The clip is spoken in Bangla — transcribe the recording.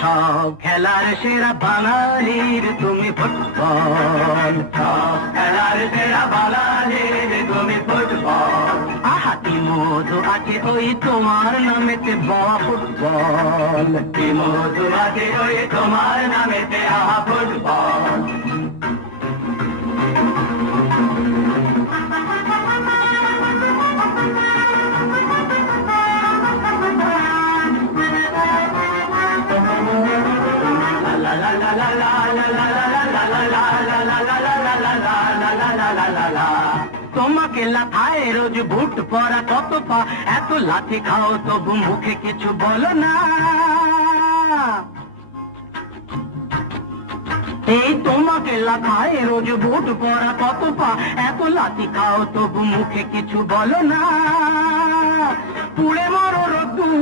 সব খেলার সেরা বাঙালির তুমি ফুটবল, সব খেলার সেরা বাঙালির তুমি ফুটবল। আহা কি মধু আছে ওই তোমার নামেতে বাবা ফুটবল, কি মধু আছে ওই তোমার নামেতে আহা ফুটবল। তোমাকে লাথায় রোজ বুট পরা কত পা, এত লাথি খাও তবু মুখে কিছু বলো না। এই তোমাকে লাথায় রোজ বুট পরা কত পা, এত লাথি খাও তবু মুখে কিছু বলো না। পুড়ে মরো রোদ্দুর